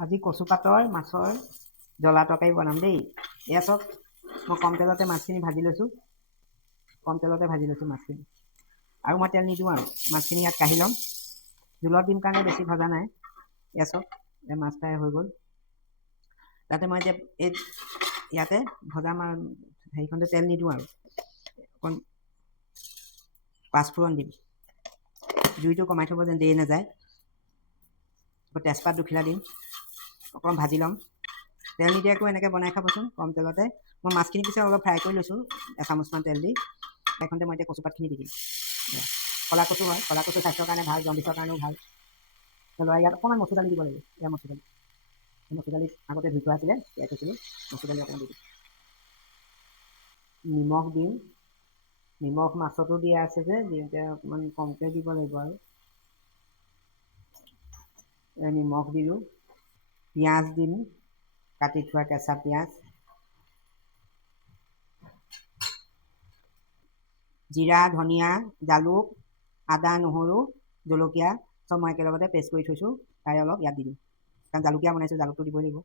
আজি কচু পাতৰ মাছৰ জ্বলা তৰকাৰী বনাম দেই। এয়া চাওক, মই কম তেলতে মাছখিনি ভাজি লৈছোঁ। মাছখিনি। আৰু মই তেল নিদিওঁ আৰু মাছখিনি ইয়াত কাঢ়ি ল'ম। জোলত দিম কাৰণে বেছি ভজা নাই। এয়া চাওক, মাছ ফ্ৰাই হৈ গ'ল। তাতে মই এতিয়া ইয়াতে ভজা হেৰিখনতে তেল নিদিওঁ আৰু অকণ পাঁচফোৰণ দিম। জুইটো কমাই থ'ব যেন দেৰি নাযায়। তেজপাত দুখিলা দিম, অকণমান ভাজি ল'ম। তেল নিদিয়াকৈ এনেকৈ বনাই খাবচোন কম তেলতে। মই মাছখিনি পিছত অলপ ফ্ৰাই কৰি লৈছোঁ এচামুচমান তেল দি। এইখনতে মই এতিয়া কচুপাতখিনি দি দিম। ক'লা কচু হয়, ক'লা কচু স্বাস্থ্যৰ কাৰণে ভাল, জণ্ডিছৰ কাৰণেও ভাল। ইয়াত অকণমান মচুৰ দালি দিব লাগিব। এয়া মচুৰ দালি আগতে ধুই থোৱা আছিলে, তিয়াই থৈছিলোঁ। মচুৰ দালি অকণমান দি দিম। নিমখ দিম। নিমখ মাছতো দিয়া আছে যে, দিওঁতে অকণমান কমকৈ দিব লাগিব আৰু। নিমখ দিলোঁ। পিঁয়াজ দিম, কাটি থোৱা কেঁচা পিঁয়াজ। জিৰা, ধনিয়া, জালুক, আদা, নহৰু, জলকীয়া চব মই একেলগতে পেষ্ট কৰি থৈছোঁ। তাৰে অলপ ইয়াত দি দিম, কাৰণ জালুকীয়া বনাইছোঁ, জালুকটো দিবই লাগিব।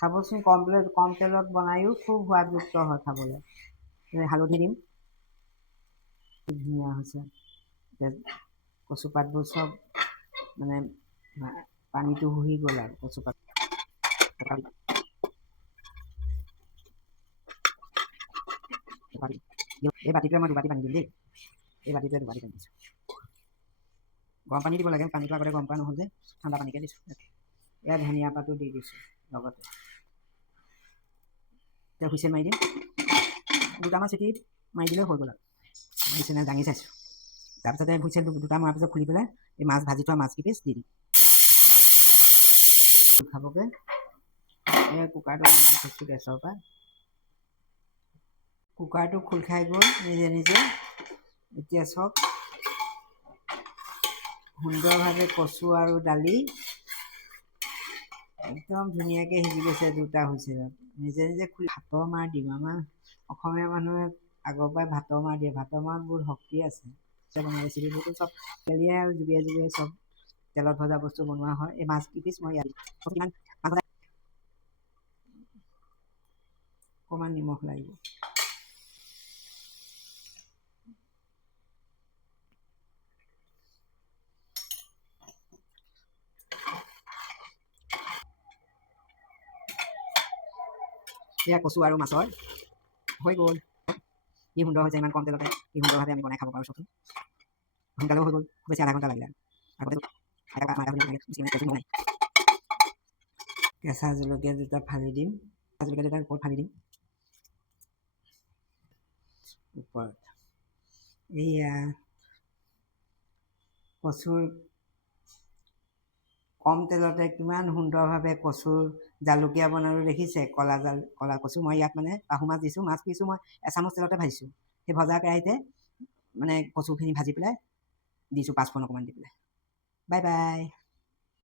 চাবচোন কম তেলত বনায়ো খুব সোৱাদযুক্ত হয় খাবলৈ। হালধি দিম। ধুনীয়া হৈছে। কচুপাতবোৰ চব মানে পানীটো শুহি গ'ল আৰু কচুপাত। এই বাতিটোৱে মই দুবাটি পানী দিম দেই। এই বাতিটোৱে দুবাটি পানী দিছোঁ। গৰম পানী দিব লাগে, পানীটো আগতে গৰম কৰা নহ'ল যে, ঠাণ্ডা পানীকে দিছোঁ। এয়া ধনিয়া পাতো দি দিছোঁ লগতে। এতিয়া হুইচেল মাৰি দিম। দুটামান চিটি মাৰি দিলেও হৈ গ'ল আৰু। হুইচেল দাঙি চাইছোঁ। তাৰপিছতে হুইচেল দুটা মৰাৰ পিছত খুলি পেলাই এই মাছ ভাজি থোৱা মাছকেইপিচ দি দিম। খাবগৈ। এই কুকাৰটো নমাই থৈছোঁ গেছৰ পৰা। কুকাৰটো খোল খাই গ'ল নিজে নিজে। এতিয়া চাওক, সুন্দৰভাৱে কচু আৰু দালি একদম ধুনীয়াকৈ সিজি গৈছে দুটা হুইচেলত। নিজে নিজে ভাতৰ মাৰ দিম। আমাৰ অসমীয়া মানুহে আগৰ পৰাই ভাতৰ মাৰ দিয়ে। ভাতৰ মাৰত বহুত শক্তি আছে। ৰেচিপিবোৰতো চব তেলিয়াই আৰু জুবিয়াই চব তেলত ভজা বস্তু বনোৱা হয়। এই মাছ কেইপিচ মই ইয়াত অকণমান নিমখ লাগিব। এয়া কচু আৰু মাছৰ হৈ গ'ল। কি সুন্দৰ হৈছে, ইমান কম তেলতে কি সুন্দৰভাৱে আমি বনাই খাব পাৰোঁ চোন। সোনকালেও হৈ গ'ল, খুব বেছি আধা ঘণ্টা লাগিলে। আগতে কেঁচা জলকীয়া দুটা ফালি দিম। জলকীয়া দুটা ওপৰত ফালি দিম। ওপৰত এইয়া কচুৰ কম তেলতে কিমান সুন্দৰভাৱে কচুৰ জালুকীয়া বনালোঁ দেখিছে। ক'লা কচু মই ইয়াত মানে বাহু মাছ দিছোঁ। মাছ পিছো মই এচামুচ তেলতে ভাজিছোঁ। সেই ভজা কেৰাহীতে মানে কচুখিনি ভাজি পেলাই দিছোঁ, পাঁচফোৰণ অকণমান দি পেলাই। Bye bye.